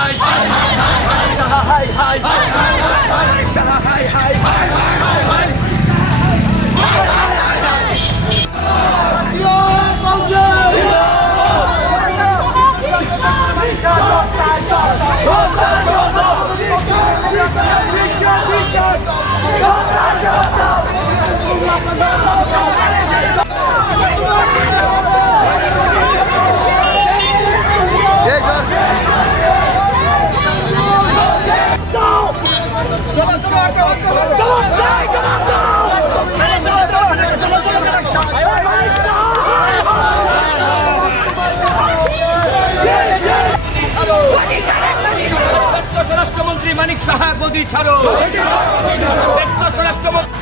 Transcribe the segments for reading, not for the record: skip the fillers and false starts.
High Shah হাই হাই শাহ হাই হাই স্বরাষ্ট্রমন্ত্রী মানিক সাহা গদি ছাড়ো। স্বরাষ্ট্রমন্ত্রী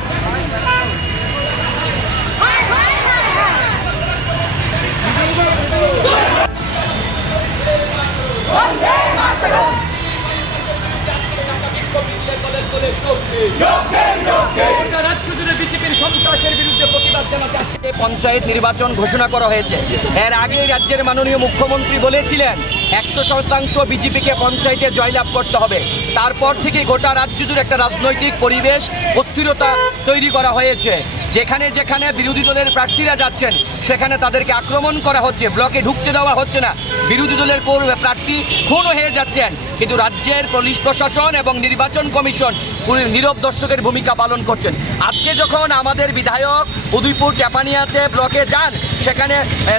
পঞ্চায়েত নির্বাচন ঘোষণা করা হয়েছে। এর আগে রাজ্যের মাননীয় মুখ্যমন্ত্রী বলেছিলেন 100% বিজেপিকে পঞ্চায়েতে জয়লাভ করতে হবে। তারপর থেকে গোটা রাজ্য জুড়ে একটা রাজনৈতিক পরিবেশ অস্থিরতা তৈরি করা হয়েছে। যেখানে যেখানে বিরোধী দলের প্রার্থীরা যাচ্ছেন সেখানে তাদেরকে আক্রমণ করা হচ্ছে, ব্লকে ঢুকতে দেওয়া হচ্ছে না, বিরোধী দলের প্রার্থী খুন হয়ে যাচ্ছেন। কিন্তু রাজ্যের পুলিশ প্রশাসন এবং নির্বাচন কমিশন নীরব দর্শকের ভূমিকা পালন করছেন। আজকে যখন আমাদের বিধায়ক উদয়পুর চাপানিয়াতে ব্লকে যান, সেখানে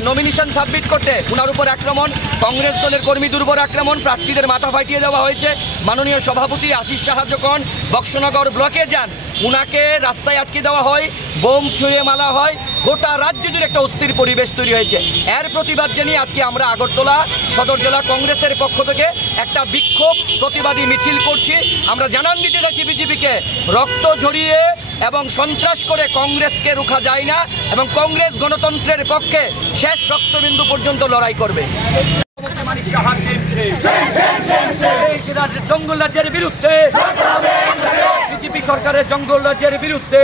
নমিনেশন সাবমিট করতে উনার উপর আক্রমণ, কংগ্রেস দলের কর্মী দুর্বর আক্রমণ, প্রার্থীদের মাথা ফাটিয়ে দেওয়া হয়েছে। মাননীয় সভাপতি আশিস সাহা যখন বক্সনগর ব্লকে যান, উনাকে রাস্তায় আটকে দেওয়া হয়, বোম ছুঁড়ে মারা হয়। গোটা রাজ্য জুড়ে একটা অস্থির পরিবেশ তৈরি হয়েছে। এর প্রতিবাদ জানিয়ে আজকে আমরা আগরতলা সদর জেলা কংগ্রেসের পক্ষ থেকে একটা বিক্ষোভ প্রতিবাদী মিছিল করছি। আমরা জানান দিতে চাচ্ছি বিজেপিকে, রক্ত ঝরিয়ে এবং সন্ত্রাস করে কংগ্রেসকে রোখা যায় না এবং কংগ্রেস গণতন্ত্রের পক্ষে শেষ রক্তবিন্দু পর্যন্ত লড়াই করবে। জঙ্গল রাজ্যের বিরুদ্ধে, বিজেপি সরকারের জঙ্গল রাজ্যের বিরুদ্ধে